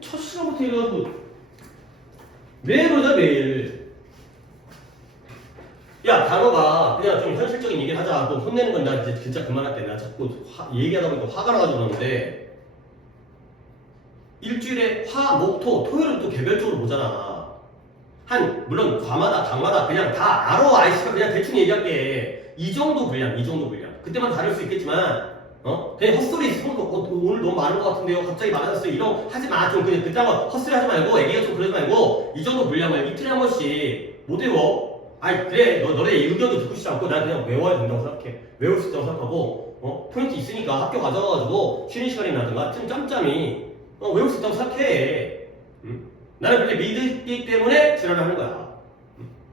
첫 시간부터 이래가지고 매일 그러자 매일. 야 단어가 그냥 좀 현실적인 얘기를 하자. 또 혼내는 건 나 이제 진짜 그만할게. 나 자꾸 얘기하다 보니까 화가 나가지고 그러는데 일주일에 화, 목, 토, 토요일은 또 개별적으로 보잖아. 물론 과마다 당마다 그냥 다 알아. 아이씨가 그냥 대충 얘기할게. 이 정도 분량, 이 정도 분량. 그때만 다를 수 있겠지만 그냥 헛소리 오늘 너무 많은 것 같은데요. 갑자기 많아졌어요. 이런 하지 마. 좀 그냥 그딴 거 헛소리 하지 말고 애기가 좀 그러지 말고 이 정도 분량을 이틀에 한 번씩 못 외워. 아니 그래 너네 의견도 듣고 싶지 않고 난 그냥 외워야 된다고 생각해. 외울 수 있다고 생각하고 포인트 있으니까 학교 가져가가지고 쉬는 시간이라든가 좀 짬짬이 외울 수 있다고 생각해. 나는 그렇게 믿기 때문에 지랄을 하는 거야.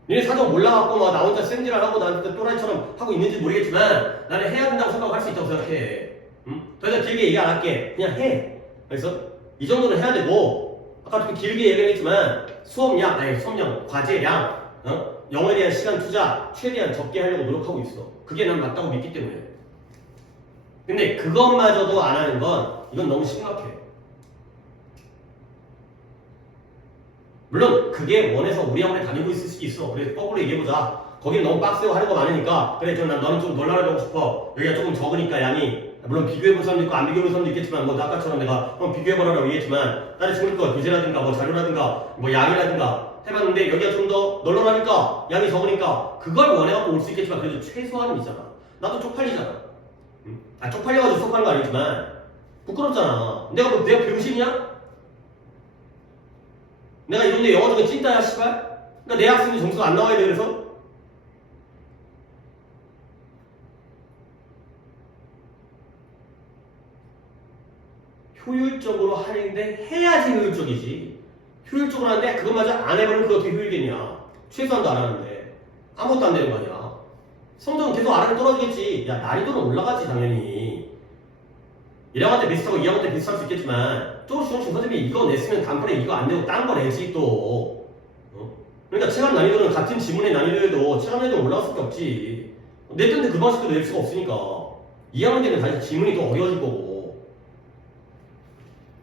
니네 사정 몰라갖고 막 나 혼자 쌤질을 하고 나한테 또라이처럼 하고 있는지 모르겠지만 나는 해야 된다고 생각할 수 있다고 생각해. 더 이상 길게 얘기 안 할게. 그냥 해. 그래서 이 정도는 해야 되고 아까 좀 길게 얘기했지만 수업량, 과제량 영어에 대한 시간 투자 최대한 적게 하려고 노력하고 있어. 그게 난 맞다고 믿기 때문에. 근데 그것마저도 안 하는 건 이건 너무 심각해. 물론 그게 원해서 우리 학원에 다니고 있을 수도 있어. 그래서 거꾸로 얘기해보자. 거기는 너무 빡세고 하는 거 많으니까 그래 너는 좀 널널하게 싶어. 여기가 조금 적으니까 양이 물론 비교해볼 사람도 있고 안 비교해볼 사람도 있겠지만 뭐 아까처럼 내가 비교해보라고 얘기했지만 다른 친구들 거 교재라든가 뭐 자료라든가 뭐 양이라든가 해봤는데 여기가 좀 더 널널하니까 양이 적으니까 그걸 원해갖고 올 수 있겠지만 그래도 최소한은 있잖아. 나도 쪽팔리잖아. 쪽팔려가지고 수업하는 거 아니지만 부끄럽잖아. 내가 병신이야? 내가 이런데 영어 중에 찐따야 씨발? 그러니까 내 학생들 점수가 안 나와야 돼. 그래서 효율적으로 하는데 해야지 효율적이지. 효율적으로 하는데 그것마저 안 해버리면 그게 어떻게 효율이겠냐. 최소한도 안 하는데 아무것도 안 되는 거 아니야. 성적은 계속 아래로 떨어지겠지. 야 난이도는 올라가지 당연히. 1학년 때 비슷하고 2학년 때 비슷할 수 있겠지만 조금씩 선생님이 이거 냈으면 다음번에 이거 안 내고 딴 거 내지 또. 그러니까 체감 난이도는 같은 지문의 난이도에도 체감 난이도는 올라갈 수밖에 없지. 냈던데 그 방식대로 낼 수가 없으니까 2학년 때는 다시 지문이 더 어려워질 거고.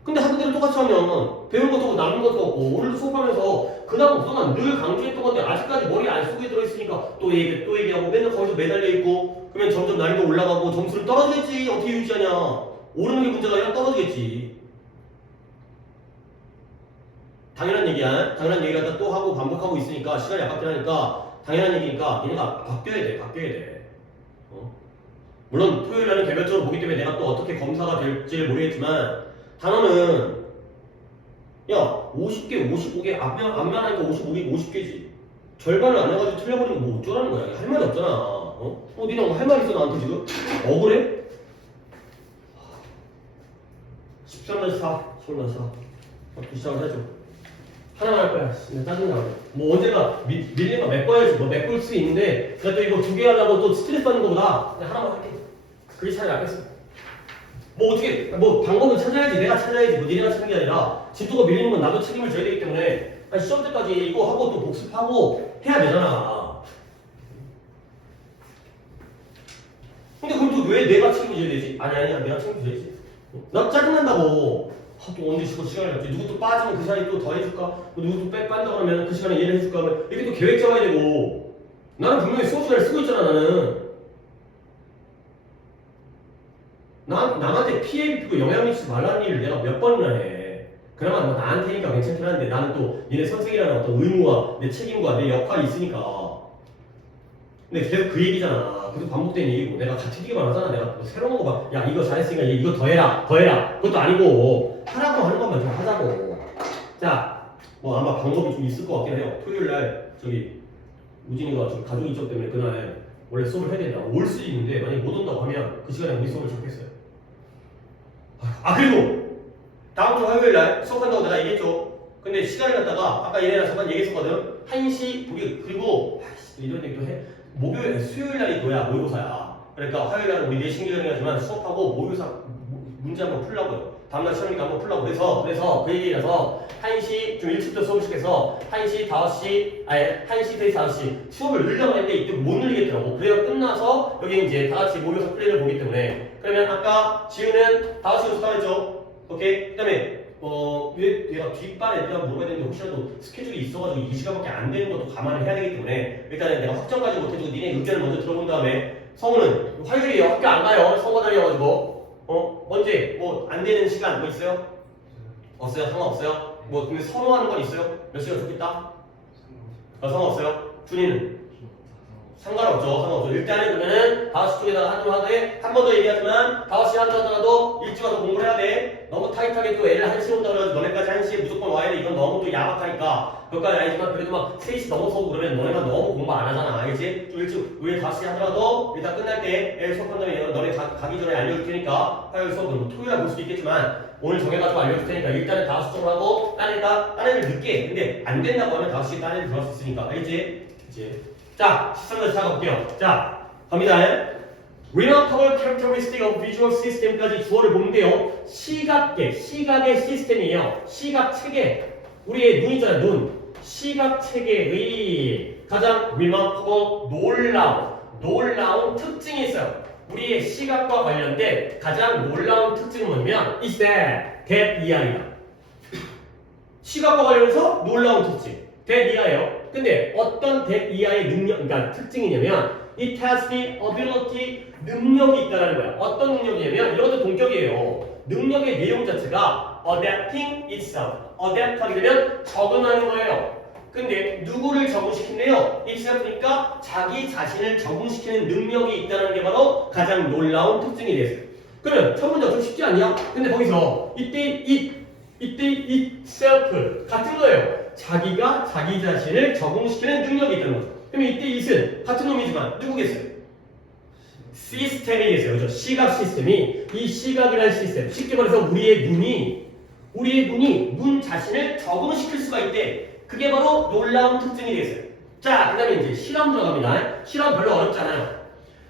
근데 학생들은 똑같이 하면 배운 것도 없고 남는 것도 없고 오늘도 수업하면서 그나마 그동안 늘 강조했던 건데 아직까지 머리 안속에 들어있으니까 또 얘기하고 맨날 거기서 매달려 있고 그러면 점점 난이도 올라가고 점수를 떨어지겠지. 어떻게 유지하냐. 오르는 게 문제가 아니라 떨어지겠지. 당연한 얘기야. 당연한 얘기를 갖다 또 하고 반복하고 있으니까 시간이 아깝긴 하니까 당연한 얘기니까 얘네가 바뀌어야 돼. 물론 토요일날은 개별적으로 보기 때문에 내가 또 어떻게 검사가 될지를 모르겠지만 단어는 야 50개 55개 앞면 하니까 55개 50개지. 절반을 안 해가지고 틀려버리면 뭐 어쩌라는 거야. 할 말이 없잖아. 니네 뭐 할 말 있어 나한테 지금? 억울해? 13-4 13-4 시작을 해줘. 하나만 할 거야. 짜증나. 뭐 언제가 밀리면 몇 번 해야지. 몇 번 수 있는데 내가 또 이거 2개 하려고 또 스트레스 받는 거보다 그냥 하나만 할게. 그게 차라리 낫겠어. 뭐 어떻게 뭐 방법을 찾아야지. 내가 찾아야지. 뭐 니네가 찾는 게 아니라 진도가 밀리는 건 나도 책임을 져야 되기 때문에 시험 때까지 이거 하고 또 복습하고 해야 되잖아. 근데 그럼 또 왜 내가 책임져야 되지? 아니야 내가 책임져야지. 나 짜증난다고. 또 언제 시간이 없지. 누구 또 빠지면 그 시간에 또 더 해줄까? 누구 또 뺀다 그러면 그 시간에 얘를 해줄까? 그러면 이렇게 또 계획 잡아야 되고. 나는 분명히 수업 시간을 쓰고 있잖아. 나는 남한테 피해 입히고 영향 미치지 말라는 일을 내가 몇 번이나 해. 그나마 뭐 나한테니까 괜찮긴 한데 나는 또 니네 선생이라는 어떤 의무와 내 책임과 내 역할이 있으니까. 근데 계속 그 얘기잖아. 계속 반복된 얘기고 내가 같은 얘기만 하잖아. 내가 뭐 새로운 거 막 야 이거 잘했으니까 얘 이거 더 해라. 그것도 아니고 하라고 하는 것만 좀 하자고. 자, 뭐 아마 방법이 좀 있을 것 같긴 해요. 토요일날 저기 우진이가 좀 가족 일정 때문에 그날 원래 수업을 해야 된다. 올 수 있는데 만약에 못 온다고 하면 그 시간에 우리 수업을 잡겠어요. 그리고 다음 주 화요일날 수업한다고 내가 얘기했죠. 근데 시간을 갖다가 아까 얘네랑 잠깐 얘기했었거든. 1시 그리고 이런 얘기도 해. 수요일날이 너야 모의고사야. 그러니까 화요일날은 우리 내신 기간이긴 하지만 수업하고 모의고사 문제 한번 풀라고요. 다음날 시험이니까 한번 풀라고. 그래서 그 얘기라서 1시 좀 일찍부터 수업 시작해서 1시 5시 1시 5시 수업을 늘려고 했는데 이때 못 늘리겠더라고. 그래서 끝나서 여기 이제 다 같이 모의고사 플레이를 보기 때문에 그러면 아까 지우는 5시로 스타트했죠. 오케이. 그 다음에 왜 얘가 뒷반 애들이랑 물어봐야 되는데 혹시라도 스케줄이 있어가지고 이 시간밖에 안 되는 것도 감안을 해야 되기 때문에 일단은 내가 확정까지 못해주고 니네 의견을 먼저 들어본 다음에 성우는 화요일에 학교 안 가요. 성화달이어가지고 언제 뭐 안 되는 시간 뭐 있어요? 없어요? 상관없어요? 뭐 근데 선호하는 건 있어요? 몇 시간 좋겠다? 상관없어요? 준이는? 상관없죠. 상관없죠. 일단은 그러면은 5시 쪽에다가 한줄 하되 한 번 더 얘기하지만 5시 한줄 하다가도 일찍 와서 공부를 해야 돼. 너무 타이트하게 또 애를 1시에 온다 그래가지고 너네까지 1시에 무조건 와야 돼. 이건 너무 또 야박하니까 그것까지 아니지만 그래도 막 3시 넘어서 오고 그러면 너네가 너무 공부 안 하잖아. 알겠지? 좀 일찍 왜 5시에 하더라도 일단 끝날 때 애 수업한 다음에 너네 가기 전에 알려줄 테니까 화요일 수업은 뭐 토요일에 볼 수도 있겠지만 오늘 정해가지고 알려줄 테니까 일단은 5시 쪽으로 하고 딴 애를 늦게 근데 안 된다고 하면 5시에 딴 애를 들어갈 수 있으니까 알겠지? 그치? 자 13번 시작해볼게요. 자 갑니다. Remarkable characteristic of visual system까지 주어를 보면 돼요. 시각의 시스템이에요. 시각체계 우리의 눈 있잖아요. 눈 시각체계의 가장 remarkable 놀라운 특징이 있어요. 우리의 시각과 관련된 가장 놀라운 특징은 뭐냐면 is that 이하이다. 시각과 관련해서 놀라운 특징 that 이하예요. 근데 어떤 that 이하의 능력, 그러니까 특징이냐면 it has the ability 능력이 있다는 거야. 어떤 능력이냐면 이것도 동격이에요. 능력의 내용 자체가 adapting itself. adapt하게 되면 적응하는 거예요. 근데 누구를 적응시킨대요? itself니까 자기 자신을 적응시키는 능력이 있다는 게 바로 가장 놀라운 특징이 됐어요. 그러면 첫 문장 좀 쉽지 않냐? 근데 거기서 이때 itself 같은 거예요. 자기가 자기 자신을 적응시키는 능력이 있다는 거죠. 그럼 이때 it은 같은 놈이지만 누구겠어요? 시스템이겠어요. 그죠? 시각 시스템이 이 시각이라는 시스템 쉽게 말해서 우리의 눈이 눈 자신을 적응시킬 수가 있대. 그게 바로 놀라운 특징이 되겠어요. 자, 그 다음에 이제 실험 들어갑니다. 실험 별로 어렵잖아요.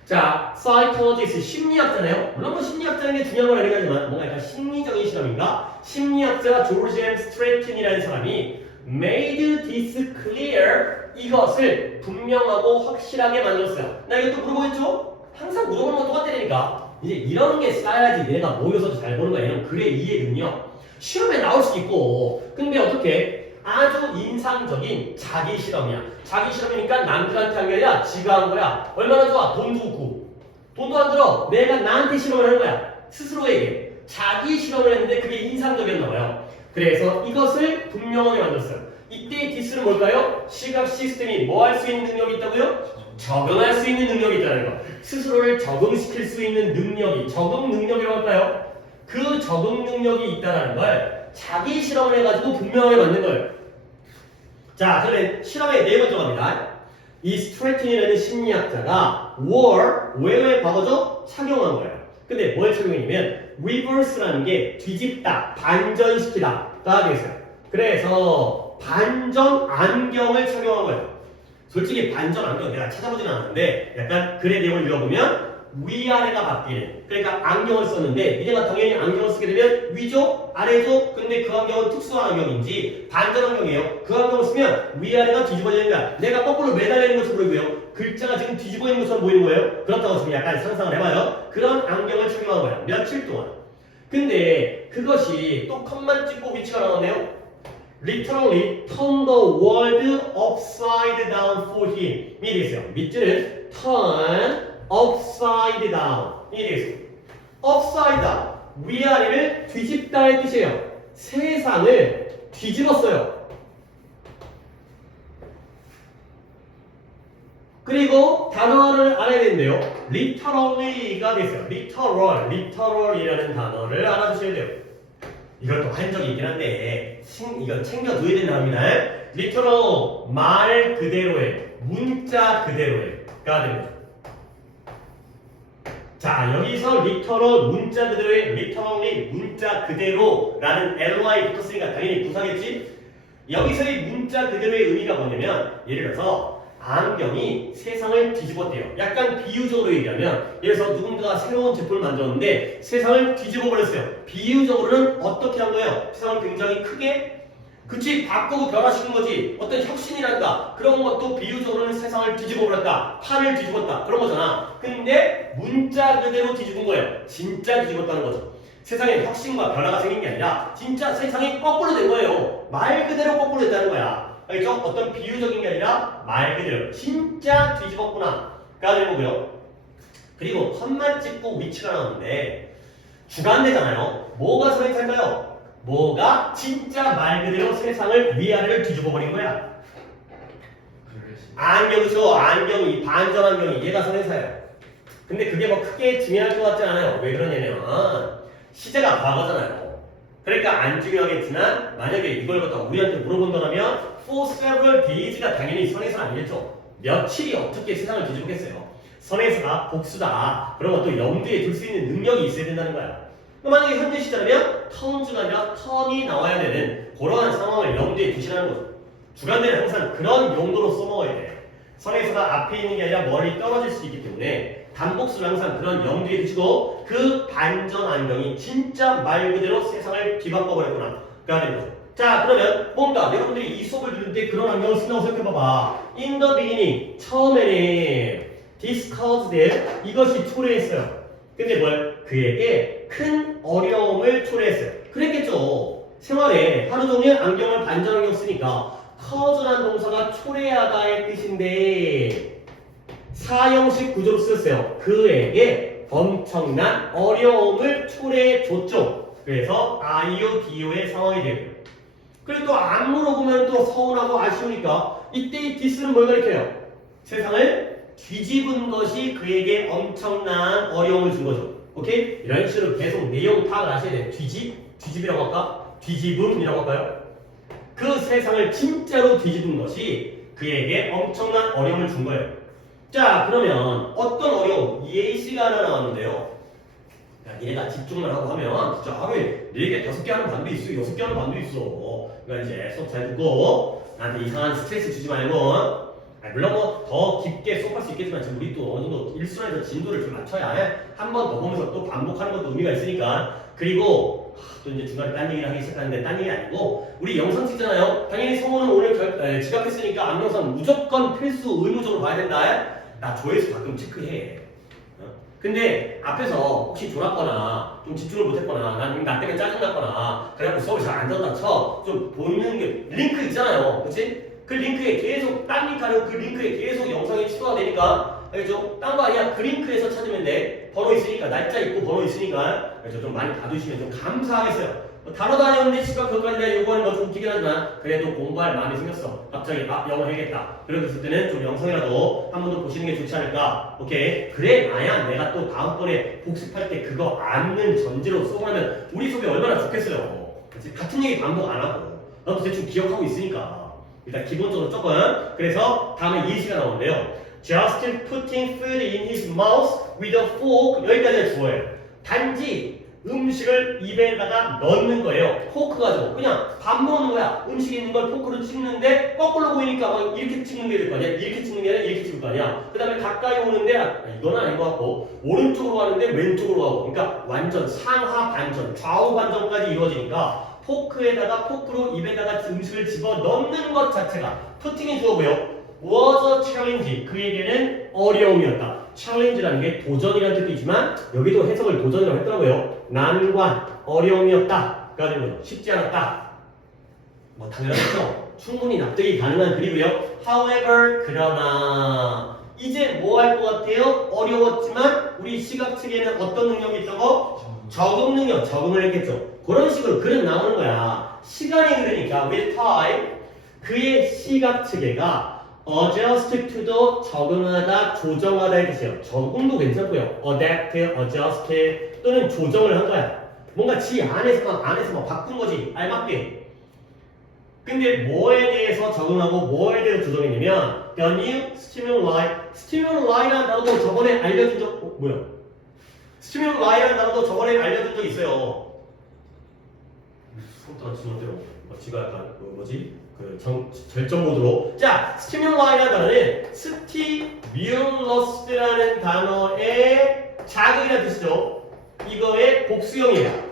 자, psychologist, 심리학자네요. 물론 뭐 심리학자는 게 중요한 건 아니지만 뭔가 약간 심리적인 실험인가? 심리학자 조지 M. 스트레이튼이라는 사람이 made this clear 이것을 분명하고 확실하게 만들었어요. 나 이것도 물어보겠죠? 항상 물어보는 건 똑같다니까. 이제 이런 게 쌓여야지 얘가 모여서 잘 보는 거야. 이런 글의 이해 능력. 시험에 나올 수도 있고. 근데 어떻게? 아주 인상적인 자기 실험이야. 자기 실험이니까 남들한테 한 게 아니라 지가 한 거야. 얼마나 좋아? 돈도 없고. 돈도 안 들어. 내가 나한테 실험을 하는 거야. 스스로에게. 자기 실험을 했는데 그게 인상적이었나 봐요. 그래서 이것을 분명하게 만들었어요. 이때의 디스는 뭘까요? 시각 시스템이 뭐 할 수 있는 능력이 있다고요? 적응할 수 있는 능력이 있다는 거. 스스로를 적응시킬 수 있는 능력이 적응 능력이라고 할까요? 그 적응 능력이 있다는 걸 자기 실험을 해가지고 분명하게 만든 거예요. 자, 저는 실험의 내용을 들어갑니다. 이 스트레이튼이라는 심리학자가 왜의 과거죠? 착용한 거예요. 근데 뭘 착용했냐면 reverse라는 게 뒤집다, 반전시키다가 되겠어요. 그래서 반전 안경을 착용한 거예요. 솔직히 반전 안경 내가 찾아보진 않았는데 약간 글의 내용을 읽어보면 위아래가 바뀌는 그러니까 안경을 썼는데 니네가 당연히 안경을 쓰게 되면 위죠? 아래죠? 근데 그 안경은 특수한 안경인지 반전 안경이에요. 그 안경을 쓰면 위아래가 뒤집어지는 거야. 내가 거꾸로 매달려 있는 것처럼 보이고요. 글자가 지금 뒤집어 있는 것처럼 보이는 거예요. 그렇다고 지금 약간 상상을 해봐요. 그런 안경을 착용한 거야. 며칠 동안. 근데 그것이 또 컷만 찍고 위치가 나왔네요. Literally turn the world upside down for him 이 되겠어요. 밑줄은 turn upside down 이 되겠어요. upside down 위아래를 뒤집다의 뜻이에요. 세상을 뒤집었어요. 그리고 단어를 알아야 되는데요. literally가 됐어요. literal이라는 단어를 알아두셔야 돼요. 이것도 한 적이 있긴 한데 이건 챙겨둬야 되는 단어입니다. literal 말 그대로의 문자 그대로의가 됩니다. 자, 여기서 literal 문자 그대로의 literally 문자 그대로라는 ly 붙었으니까 당연히 부사겠지? 여기서의 문자 그대로의 의미가 뭐냐면 예를 들어서 안경이 세상을 뒤집었대요. 약간 비유적으로 얘기하면 예를 들어서 누군가가 새로운 제품을 만들었는데 세상을 뒤집어 버렸어요. 비유적으로는 어떻게 한 거예요? 세상을 굉장히 크게 그치 바꾸고 변화시킨 거지. 어떤 혁신이란가 그런 것도 비유적으로는 세상을 뒤집어 버렸다. 판을 뒤집었다. 그런 거잖아. 근데 문자 그대로 뒤집은 거예요. 진짜 뒤집었다는 거죠. 세상에 혁신과 변화가 생긴 게 아니라 진짜 세상이 거꾸로 된 거예요. 말 그대로 거꾸로 됐다는 거야. 알겠죠? 어떤 비유적인 게 아니라 말 그대로 진짜 뒤집었구나 가 되는 거고요. 그리고 컷만 찍고 위치가 나오는데 주관되잖아요. 뭐가 선행사일까요? 뭐가 진짜 말 그대로 세상을 위아래를 뒤집어 버린 거야. 안경이죠. 안경이 반전 안경이 얘가 선행사예요. 근데 그게 뭐 크게 중요할 것 같지 않아요. 왜 그러냐면 시제가 과거잖아요. 그러니까 안 중요하겠지만 만약에 이걸 갖다 우리한테 물어본다면 for several days가 당연히 선행사 아니겠죠. 며칠이 어떻게 세상을 뒤집겠어요. 선행사가 복수다. 그러면 또 염두에 둘 수 있는 능력이 있어야 된다는 거야. 만약에 현재 시제라면 턴즈가 아니라 턴이 나와야 되는 그러한 상황을 염두에 두시라는 거죠. 주관대는 항상 그런 용도로 써먹어야 돼. 선행사가 앞에 있는 게 아니라 멀리 떨어질 수 있기 때문에 단복수를 항상 그런 염두에 두시고 그 반전 안경이 진짜 말 그대로 세상을 뒤바꿔버렸구나 가 되는 거죠. 자, 그러면 뭔가 여러분들이 이 수업을 들을 때 그런 안경을 쓴다고 생각해봐봐. In the beginning, 처음에는 this caused them, 이것이 초래했어요. 근데 뭘? 그에게 큰 어려움을 초래했어요. 그랬겠죠. 생활에 하루 종일 안경을 반전 안경 쓰니까 cause란 동사가 초래하다의 뜻인데 사형식 구조로 쓰였어요. 그에게 엄청난 어려움을 초래해줬죠. 그래서 IUDO의 상황이 되고요. 그리고 또 안 물어보면 또 서운하고 아쉬우니까 이때 이 this는 뭘 가리켜요? 세상을 뒤집은 것이 그에게 엄청난 어려움을 준 거죠. 오케이? 이런 식으로 계속 내용 파악을 하셔야 돼요. 뒤집이라고 할까? 뒤집음이라고 할까요? 그 세상을 진짜로 뒤집은 것이 그에게 엄청난 어려움을 준 거예요. 자, 그러면 어떤 어려움? EAC가 하나 나왔는데요. 야, 얘가 집중만 하고 하면 진짜 하루에 4개, 5개 하는 반도 있어. 6개 하는 반도 있어. 그러니까 이제 수업 잘 듣고 나한테 이상한 스트레스 주지 말고 물론 뭐 더 깊게 수업할 수 있겠지만 지금 우리 또 어느 정도 일순에서 진도를 좀 맞춰야 한 번 더 보면서 또 반복하는 것도 의미가 있으니까. 그리고 또 이제 중간에 딴 얘기를 하기 시작하는데 딴 얘기 아니고 우리 영상 찍잖아요. 당연히 성우는 오늘 지각했으니까 앞영상 무조건 필수 의무적으로 봐야 된다. 나 조회수 가끔 체크해. 근데 앞에서 혹시 졸았거나 좀 집중을 못했거나 나 때문에 짜증났거나 그래갖고 수업을 잘 안 들었다 쳐 좀 보이는 게 링크 있잖아요. 그치? 그 링크에 계속 딴 링크 하는 그 링크에 계속 영상이 추가가 되니까 알겠죠? 딴 거 아니야. 그 링크에서 찾으면 돼. 번호 있으니까 날짜 있고 번호 있으니까 그래서 좀 많이 봐주시면 좀 감사하겠어요. 단어도 아니었는데 시각 그것까지 내가 요구하는 건 좀 웃기긴 하지만 그래도 공부할 마음이 생겼어. 갑자기 영어 해야겠다. 그랬을 때는 좀 영상이라도 한 번 더 보시는 게 좋지 않을까. 오케이? 그래 놔야 내가 또 다음번에 복습할 때 그거 아는 전제로 수업을 하면 우리 수업이 얼마나 좋겠어요. 그치? 같은 얘기 반복 안 하고 나도 대충 기억하고 있으니까 일단 기본적으로 조금. 그래서 다음에 예시가 나오는데요. Just putting food in his mouth with a fork. 여기까지가 주어예요. 단지 음식을 입에다가 넣는 거예요. 포크 가지고 그냥 밥 먹는 거야. 음식이 있는 걸 포크로 찍는데 거꾸로 보이니까 막 이렇게 찍는 게 될 거 아니야. 이렇게 찍는 게 아니라 이렇게 찍을 거 아니야. 그 다음에 가까이 오는데 이건 아닌 것 같고 오른쪽으로 가는데 왼쪽으로 가고 그러니까 완전 상하 반전 좌우 반전까지 이루어지니까 포크에다가 포크로 입에다가 음식을 집어 넣는 것 자체가 푸팅이 주어고요. was a challenge. 그에게는 어려움이었다. challenge라는 게 도전이라는 뜻도 있지만 여기도 해석을 도전이라고 했더라고요. 난관, 어려움이었다. 가 되는 거죠. 쉽지 않았다. 뭐 당연하죠. 충분히 납득이 가능한 글이고요. However, 그러나 이제 뭐 할 것 같아요? 어려웠지만 우리 시각 측에는 어떤 능력이 있다고? 적응 능력, 적응을 했겠죠. 그런 식으로 글은 나오는 거야. 시간이 흐르니까 with time 그의 시각 체계가 adjust to도 적응하다, 조정하다의 뜻이에요. 적응도 괜찮고요. adapt, adjust 또는 조정을 한 거야. 뭔가 지 안에서 막 바꾼 거지. 알맞게. 근데 뭐에 대해서 적응하고 뭐에 대해서 조정했냐면 the new stimuli. stimul이라는 단어도 저번에 알려준 적 뭐야? stimul이라는 단어도 저번에 알려준 적 있어요. 손가락 치는 대로 지가 약간 절정 모드로. 자, 스티뮬라이라는 단어는 스티뮬러스라는 단어의 자극이라는 뜻이죠. 이거의 복수형이에요.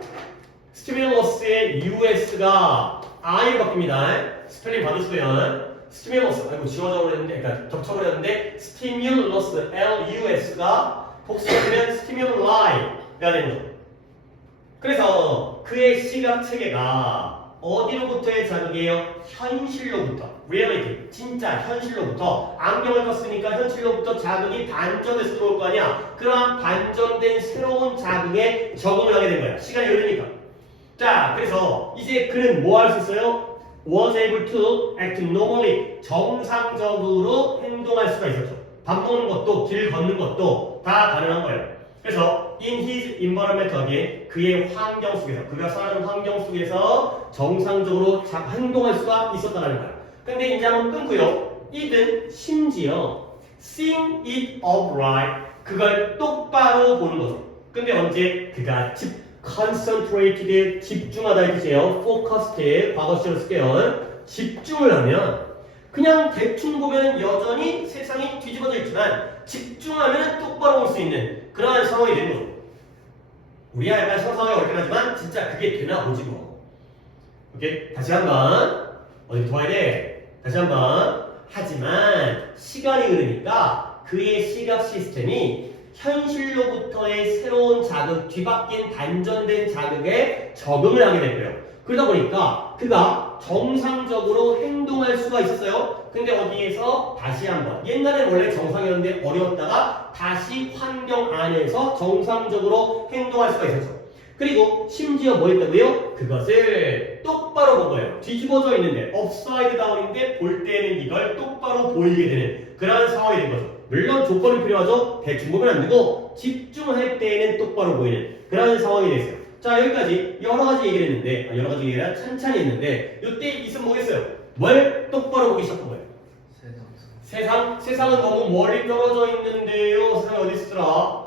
스티뮬러스의 us가 i로 바뀝니다. 스펠링 받으시고요. 스티뮬러스, 아이고 지워져 버렸는데, 그러니까 겹쳐버렸는데 스티뮬러스, lus가 복수형이면 스티뮬라이가 되는 거죠. 그래서 그의 시각 체계가 어디로부터의 자극이에요? 현실로부터. reality. 진짜 현실로부터. 안경을 꼈으니까 현실로부터 자극이 반전해서 들어올 거 아니야. 그러한 반전된 새로운 자극에 적응을 하게 된 거야. 시간이 흐르니까. 자, 그래서 이제 그는 뭐 할 수 있어요? was able to act normally. 정상적으로 행동할 수가 있었죠. 밥 먹는 것도 길 걷는 것도 다 가능한 거예요. 그래서 in his environment again, 그의 환경 속에서, 그가 사는 환경 속에서 정상적으로 행동할 수가 있었다는 거야. 근데 이제 한번 끊고요. even 심지어 seeing it upright, 그걸 똑바로 보는 거죠. 근데 언제? 그가 concentrated, 집중하다 이뜻이에요. focused, 과거 시제로 쓸게요. 집중을 하면 그냥 대충 보면 여전히 세상이 뒤집어져 있지만 집중하면 똑바로 볼 수 있는 그러한 상황이 되는 거죠. 우리야 약간 상상하기 어렵긴 하지만 진짜 그게 되나 보지 뭐. 오케이? 다시 한번 어디 도와야 돼? 다시 한번. 하지만 시간이 흐르니까 그의 시각 시스템이 현실로부터의 새로운 자극, 뒤바뀐 반전된 자극에 적응을 하게 됐고요. 그러다 보니까 그가 정상적으로 행동할 수가 있었어요. 근데 어디에서? 다시 한번. 옛날엔 원래 정상이었는데 어려웠다가 다시 환경 안에서 정상적으로 행동할 수가 있었죠. 그리고 심지어 뭐 했다고요? 그것을 똑바로 본 거예요. 뒤집어져 있는데 업사이드 다운인데 볼 때는 이걸 똑바로 보이게 되는 그런 상황이 된 거죠. 물론 조건이 필요하죠. 대충 보면 안 되고 집중할 때에는 똑바로 보이는 그런 상황이 됐어요. 자, 여기까지 여러 가지 얘기를 했는데, 여러 가지 얘기가 찬찬히 했는데 이때 있으면 뭐겠어요? 뭘 똑바로 보기 시작한 거예요? 세상은 너무 멀리 떨어져 있는데요. 세상이 어디 있더라?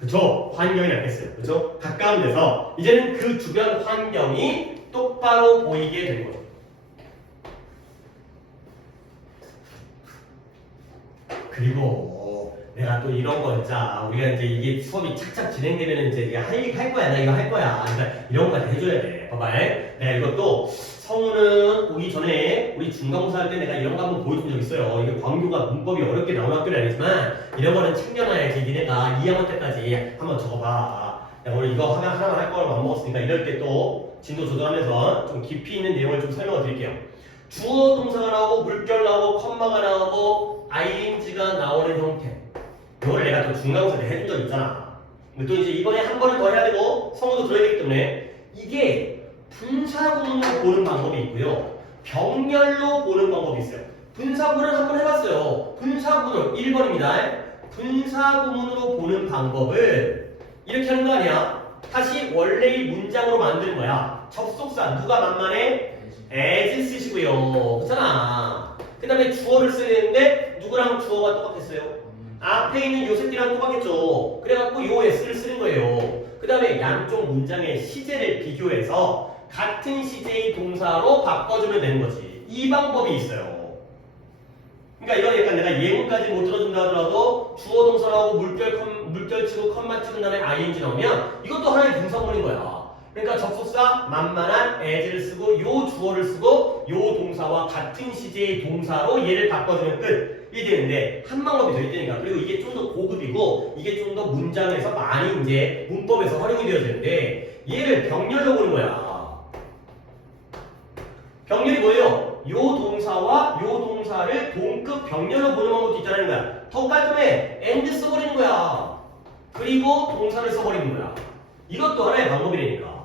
그쵸? 환경이 낫겠어요. 그쵸? 가까운 데서 이제는 그 주변 환경이 똑바로 보이게 된 거죠. 그리고 내가 또 이런 거 진짜 우리가 이제 이게 수업이 착착 진행되면 이제 네가 할 거야, 나 이거 할 거야. 그러니까 이런 거까지 해줘야 돼. 봐봐. 내가 이것도 성우는 오기 전에 우리 중간고사 할 때 내가 이런 거 한번 보여준 적 있어요. 이게 광교가 문법이 어렵게 나오는 학교는 아니지만 이런 거는 챙겨놔야지. 니네가 2학년 때까지 한번 적어봐. 내가 오늘 이거 하나만 할 거를 맘먹었으니까 이럴 때 또 진도 조절하면서 좀 깊이 있는 내용을 좀 설명을 드릴게요. 주어 동사가 나오고 물결 나오고 컴마가 나오고 ing가 나오는 형태. 이거를 내가 또 중간고사 때 해준 적 있잖아. 근데 또 이제 이번에 한 번은 더 해야 되고 성우도 들어야 되기 때문에 이게 분사구문으로 보는 방법이 있고요. 병렬로 보는 방법이 있어요. 분사구문을 한번 해봤어요. 분사구문으로 1번입니다. 분사구문으로 보는 방법은 이렇게 하는 거 아니야. 다시 원래의 문장으로 만드는 거야. 접속사 누가 만만해? as 쓰시고요. 그렇잖아. 그 다음에 주어를 써야 되는데 누구랑 주어가 똑같았어요? 앞에 있는 요 새끼랑 똑같겠죠. 그래갖고 요 s를 쓰는 거예요. 그 다음에 양쪽 문장의 시제를 비교해서 같은 시제의 동사로 바꿔주면 되는 거지. 이 방법이 있어요. 그러니까 이건 약간 내가 예문까지 못 들어준다 하더라도 주어 동사 나오고 물결 치고 컴마 찍은 다음에 ing 나오면 이것도 하나의 분사구문인 거야. 그러니까 접속사 만만한 as를 쓰고 요 주어를 쓰고 요 동사와 같은 시제의 동사로 얘를 바꿔주면 끝이 되는데 한 방법이 더 있다니까. 그리고 이게 좀 더 고급이고 이게 좀 더 문장에서 많이 이제 문법에서 활용이 되어지는데 얘를 병렬로 보는 거야. 병렬이 뭐예요? 요 동사와 요 동사를 동급 병렬로 보는 방법도 있다는 거야. 더 깔끔해. and 써버리는 거야. 그리고 동사를 써버리는 거야. 이것도 하나의 방법이라니까.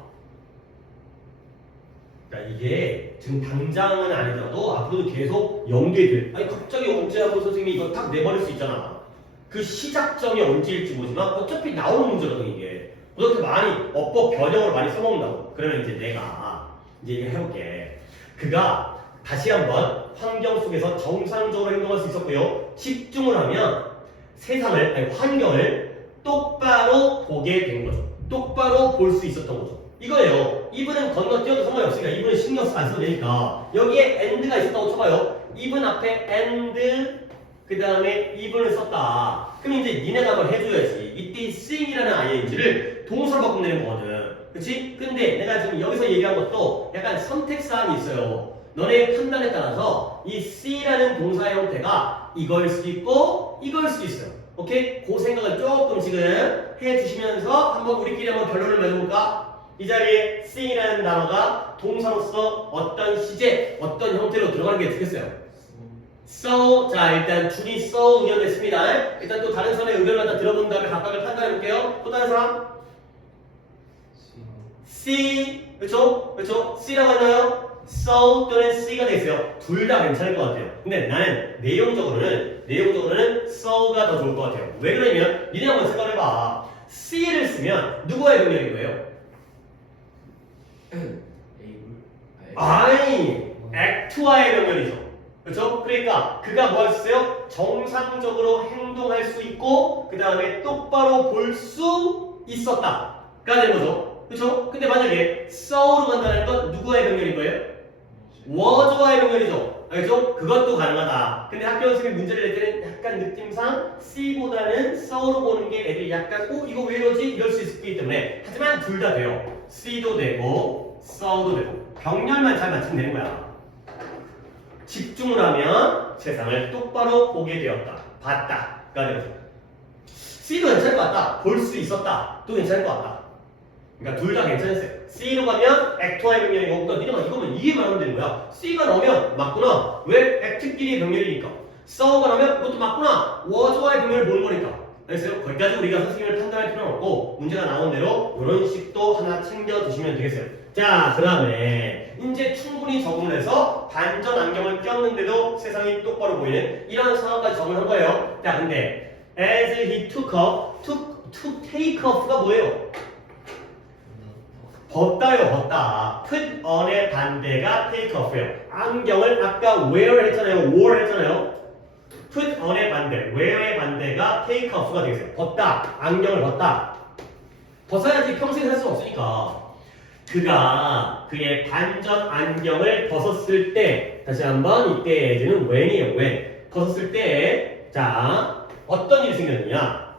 그러니까 이게 지금 당장은 아니더라도 앞으로도 계속 연계해 될. 아니 갑자기 언제하고 선생님이 이거 딱 내버릴 수 있잖아. 그 시작점이 언제일지 모르지만 어차피 나오는 문제거든 이게. 그렇게 많이 어법 변형을 많이 써먹는다고. 그러면 이제 내가 이제 이거 해볼게. 그가 다시 한번 환경 속에서 정상적으로 행동할 수 있었고요. 집중을 하면 세상을, 아니 환경을 똑바로 보게 된 거죠. 똑바로 볼 수 있었던 거죠. 이거예요. 이분은 건너뛰어도 상관이 없으니까 이분은 신경 안 써도 되니까 여기에 and가 있었다고 쳐봐요. 이분 앞에 and 그 다음에 이분을 썼다. 그럼 이제 니네가 한번 해줘야지. 이때 seeing이라는 ing를 동사로 바꾸면 되는 거거든. 그치? 근데 내가 지금 여기서 얘기한 것도 약간 선택사항이 있어요. 너네 판단에 따라서 이 C라는 동사의 형태가 이거일 수도 있고 이거일 수도 있어요. 오케이? 그 생각을 조금 지금 해주시면서 한번 우리끼리 한번 결론을 맺어볼까? 이 자리에 see라는 단어가 동사로서 어떤 시제, 어떤 형태로 들어가는 게 좋겠어요. So, 자 일단 줄이 so 운영됐습니다. 일단 또 다른 사람의 의견을 갖다 들어본 다음에 각각을 판단해 볼게요. 또 다른 사람? C, 그렇죠? 그렇죠? C라고 했나요? So 또는 C가 되겠어요. 둘 다 괜찮을 것 같아요. 근데 나는 내용적으로는 so가 더 좋을 것 같아요. 왜 그러냐면 니네 한번 생각해봐. C를 쓰면 누구의 병렬인 거예요? 아니, act와의 병렬이죠. 그렇죠? 그러니까 그가 뭐 할 수 있어요? 정상적으로 행동할 수 있고 그 다음에 똑바로 볼 수 있었다가 되는 거죠. 그렇죠? 근데 만약에 so로 간다는 건 누구의 병렬인 거예요? was와의 병렬이죠. 알겠죠? 그것도 가능하다. 근데 학교 선생님이 문제를 낼 때는 약간 느낌상 C보다는 so로 보는 게 애들이 약간 이거 왜 이러지? 이럴 수 있기 때문에 하지만 둘 다 돼요. C도 되고 so도 되고 병렬만 잘 맞추면 되는 거야. 집중을 하면 세상을 똑바로 보게 되었다. 봤다가 되는 거죠. C도 괜찮을 것 같다. 볼 수 있었다. 또 괜찮을 것 같다. 그러니까 둘 다 괜찮았어요. C로 가면 act와의 병렬이 없다. 니네가 이거면 이해만 하면 되는 거야. C가 나오면 맞구나. 왜? act끼리의 병렬이니까. so가 나오면 그것도 맞구나. was와의 병렬을 보는 거니까. 알겠어요? 거기까지 우리가 선생님을 판단할 필요는 없고 문제가 나온 대로 이런 식도 하나 챙겨두시면 되겠어요. 자, 그 다음에 이제 충분히 적응을 해서 반전 안경을 꼈는데도 세상이 똑바로 보이는 이런 상황까지 적응한 거예요. 자, 근데 as he took off, to take off가 뭐예요? 벗다요, 벗다. put on의 반대가 take off예요. 안경을 아까 wear 했잖아요. wore 했잖아요. put on의 반대, wear의 반대가 take off가 되겠어요. 벗다, 안경을 벗다. 벗어야지 평생 살 수 없으니까. 그가 그의 반전 안경을 벗었을 때, 다시 한번 이때 as는 when이에요. when. 벗었을 때, 자, 어떤 일이 생겼느냐?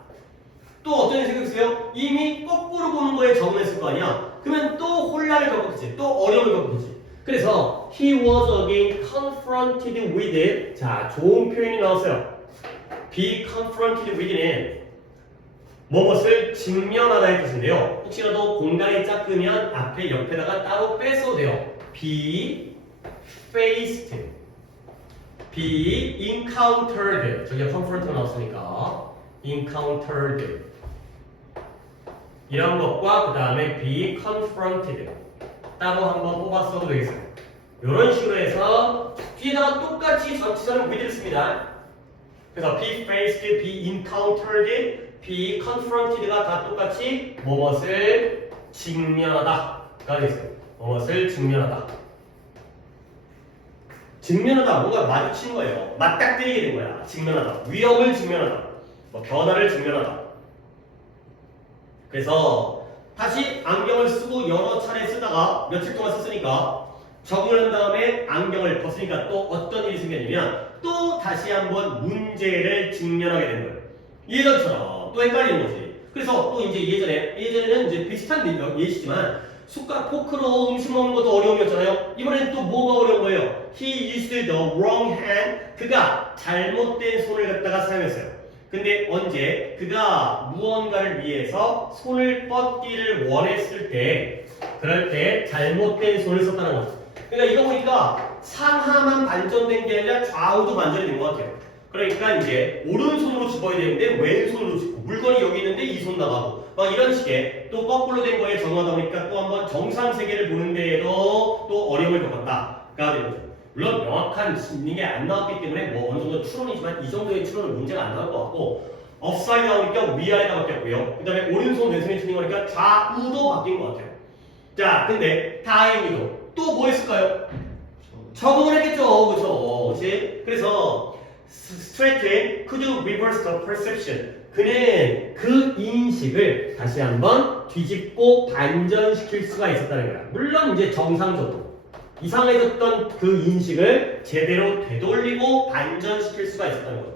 또 어떤 일이 생겼어요? 이미 거꾸로 보는 거에 적응했을 거 아니야? 그러면 또 혼란을 겪었겠지. 또 어려움을 겪었겠지. 그래서 he was again confronted with it. 자, 좋은 표현이 나왔어요. be confronted with는 무엇을 직면하다의 뜻인데요. 혹시라도 공간이 작으면 앞에 옆에다가 따로 뺐어도 돼요. be faced, be encountered. 저기가 confront가 나왔으니까 encountered. 이런 것과 그 다음에 be confronted 따로 한번 뽑았어도 되겠어요. 이런 식으로 해서 뒤에다가 똑같이 전치사는 with를 씁니다. 그래서 be faced, be encountered, be confronted가 다 똑같이 무엇을 직면하다가 되겠어요. 무엇을 직면하다. 직면하다, 뭔가 마주치는 거예요. 맞닥뜨리게 된 거야. 직면하다. 위험을 직면하다. 뭐 변화를 직면하다. 그래서 다시 안경을 쓰고 여러 차례 쓰다가 며칠 동안 썼으니까 적응을 한 다음에 안경을 벗으니까 또 어떤 일이 생겼냐면 또 다시 한번 문제를 직면하게 되는 거예요. 예전처럼 또 헷갈리는 거지. 그래서 또 이제 예전에는 이제 비슷한 예시지만 숟가락 포크로 음식 먹는 것도 어려움이었잖아요. 이번에는 또 뭐가 어려운 거예요? He used the wrong hand. 그가 잘못된 손을 갖다가 사용했어요. 근데 언제 그가 무언가를 위해서 손을 뻗기를 원했을 때 그럴 때 잘못된 손을 썼다는 거죠. 그러니까 이거 보니까 상하만 반전된 게 아니라 좌우도 반전이 된 것 같아요. 그러니까 이제 오른손으로 집어야 되는데 왼손으로 집고 물건이 여기 있는데 이 손 나가고 막 이런 식의 또 거꾸로 된 거에 적응하다 보니까 또 한번 정상 세계를 보는 데에도 또 어려움을 겪었다가 되는 거죠. 물론 명확한 게 안 나왔기 때문에 뭐 어느 정도 추론이지만 이 정도의 추론은 문제가 안 나올 것 같고 업사이드 나오니까 위아래가 바뀌었고요. 그 다음에 오른손 왼손이 틀린 거니까 좌우도 바뀐 것 같아요. 자, 근데 다행히도 또 뭐 했을까요? 적응을 했겠죠. 그쵸? 그치? 그래서 straight could reverse the perception. 그는 그 인식을 다시 한번 뒤집고 반전시킬 수가 있었다는 거야. 물론 이제 정상적으로 이상해졌던 그 인식을 제대로 되돌리고 반전시킬 수가 있었다는 거죠.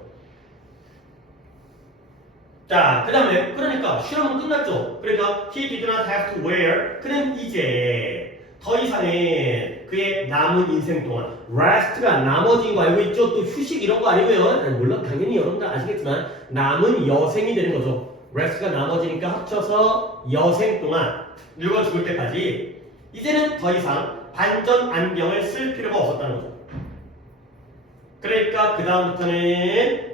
자, 그 다음에 그러니까 실험은 끝났죠. 그러니까 he did not have to wear. 그는 이제 더 이상의 그의 남은 인생 동안 rest가 나머지인 거 알고 있죠? 또 휴식 이런 거 아니고요. 물론 당연히 여러분들 아시겠지만 남은 여생이 되는 거죠. rest가 나머지니까 합쳐서 여생 동안 늙어 죽을 때까지 이제는 더 이상 반전 안경을 쓸 필요가 없었다는 거죠. 그러니까 그 다음부터는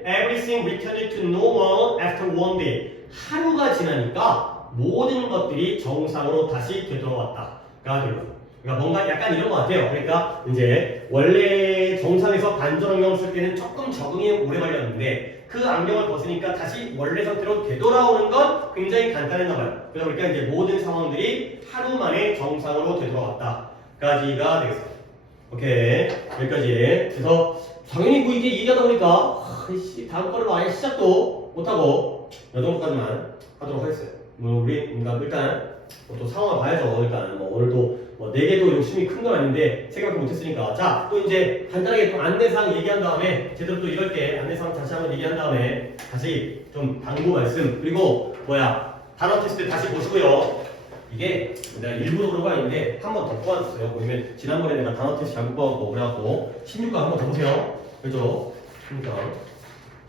everything returned to normal after one day. 하루가 지나니까 모든 것들이 정상으로 다시 되돌아왔다가 되는 그러니까 뭔가 약간 이런 것 같아요. 그러니까 이제 원래 정상에서 반전 안경을 쓸 때는 조금 적응이 오래 걸렸는데 그 안경을 벗으니까 다시 원래 상태로 되돌아오는 건 굉장히 간단했나 봐요. 그러다 보니까 이제 모든 상황들이 하루 만에 정상으로 되돌아왔다까지가 되겠어요. 오케이, 여기까지. 그래서 당연히 뭐 이게 얘기하다 보니까 다음 거를 아예 시작도 못하고 이 정도까지만 하도록 하겠어요. 우리 일단 또 상황을 봐야죠. 일단 오늘도 4개도 욕심이 큰 건 아닌데 생각도 못했으니까. 자, 또 이제 간단하게 또 안내사항 얘기한 다음에 제대로 또 이럴 때 안내사항 다시 한번 얘기한 다음에 다시 좀 당부 말씀 그리고 단어 테스트 다시 보시고요. 이게 내가 일부러 그런 거 아닌데 한 번 더 뽑아줬어요. 보시면 지난번에 내가 단어 테스트 잘못 뽑았고 그래갖고 16강 한번 더 보세요. 그죠?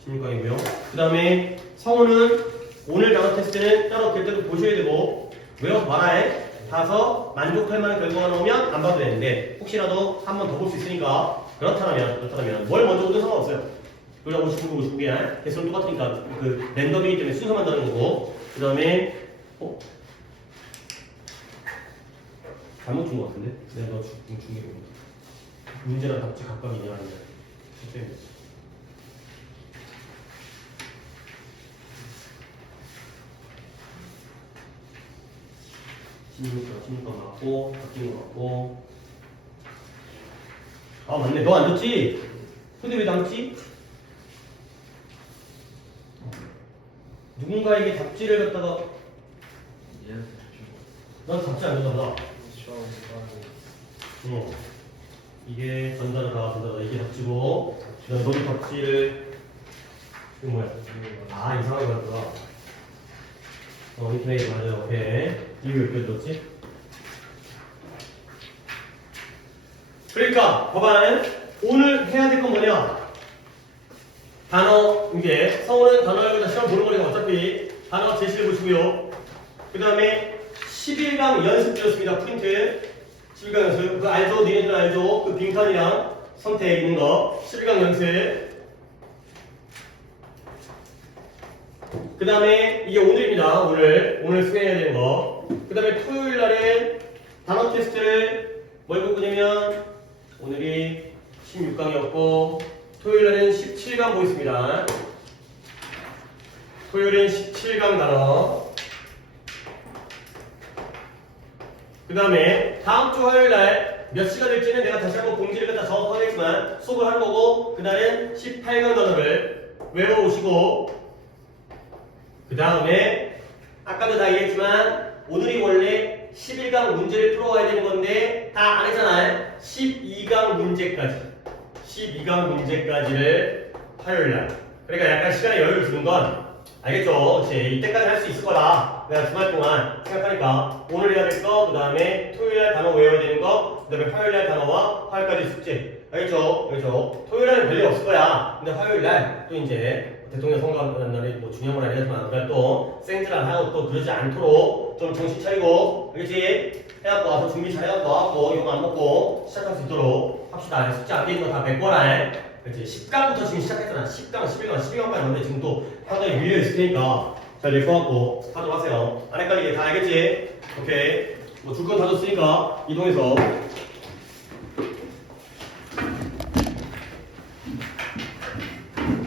16강이고요. 그 다음에 성우는 오늘 단어 테스트는 따로 결제도 보셔야 되고 외워서 말아야 봐서 만족할 만한 결과가 나오면 안 봐도 되는데 혹시라도 한 번 더 볼 수 있으니까 그렇다면 뭘 먼저 보든 상관없어요. 둘 다 59, 59개야. 개수는 똑같으니까 그 랜덤이기 때문에 순서만 다른 거고 그 다음에 잘못 준 것 같은데? 내가 너 준게 문제랑 답지 각각이냐 아니냐 그때 16번 맞고 바뀐 거 맞고 아 맞네 너 안 줬지? 근데 왜 남지? 누군가에게 답지를 갖다가 난 답지 안 줬나? 이게 전자다 이게 답지고 그다음 너도 답지를 이거 뭐야? 아 이상하게 봤구나. 인터넷 맞아요. 오케이. 이거 몇 개 줬지? 그러니까 봐봐. 오늘 해야 될 건 뭐냐? 단어 이게 성우는 단어 알고 시험 보는 거니까 어차피 단어 제시를 보시고요. 그 다음에 11강 연습지였습니다. 프린트 11강 연습 그거 알죠? 니네들 알죠? 그 빈칸이랑 선택 있는 거 11강 연습. 그 다음에 이게 오늘입니다. 오늘 수행해야 되는 거. 그 다음에 토요일 날에 단어 테스트를 뭘 볼 거냐면 오늘이 16강이었고 토요일 날은 17강 보겠습니다. 토요일은 17강 단어. 그 다음에 다음 주 화요일 날 몇 시가 될지는 내가 다시 한번 공지를 갖다 적어보겠지만 수업을 하는 거고 그날은 18강 단어를 외워오시고 그 다음에 아까도 다 얘기했지만 오늘이 원래 11강 문제를 풀어와야 되는 건데 다 안 했잖아요. 12강 문제까지를 화요일날. 그러니까 약간 시간에 여유를 주는 건 알겠죠? 그치? 이때까지 할 수 있을 거다. 내가 주말 동안 생각하니까 오늘 해야 될 거, 그 다음에 토요일날 단어 외워야 되는 거, 그 다음에 화요일날 단어와 화요일까지 숙제. 알겠죠? 토요일날은 별일 없을 거야. 근데 화요일날 또 이제 대통령 선거하는 날이 뭐 중요한 건 아니지만 우리가 또 생즈랑 하고 또 그러지 않도록 좀 정신 차리고 알겠지? 해갖고 와서 준비 잘 해갖고 와갖고 이거 안 먹고 시작할 수 있도록 합시다. 숙제 안 돼 있는 거 다 메꿔라. 그렇지? 10강부터 지금 시작했잖아. 10강, 11강, 12강까지 왔는데 지금 또 상당히 밀려 있을 테니까 잘 메꿔갖고 하도록 하세요. 안 헷갈리게 다 알겠지? 오케이. 뭐 줄 건 다 줬으니까 이동해서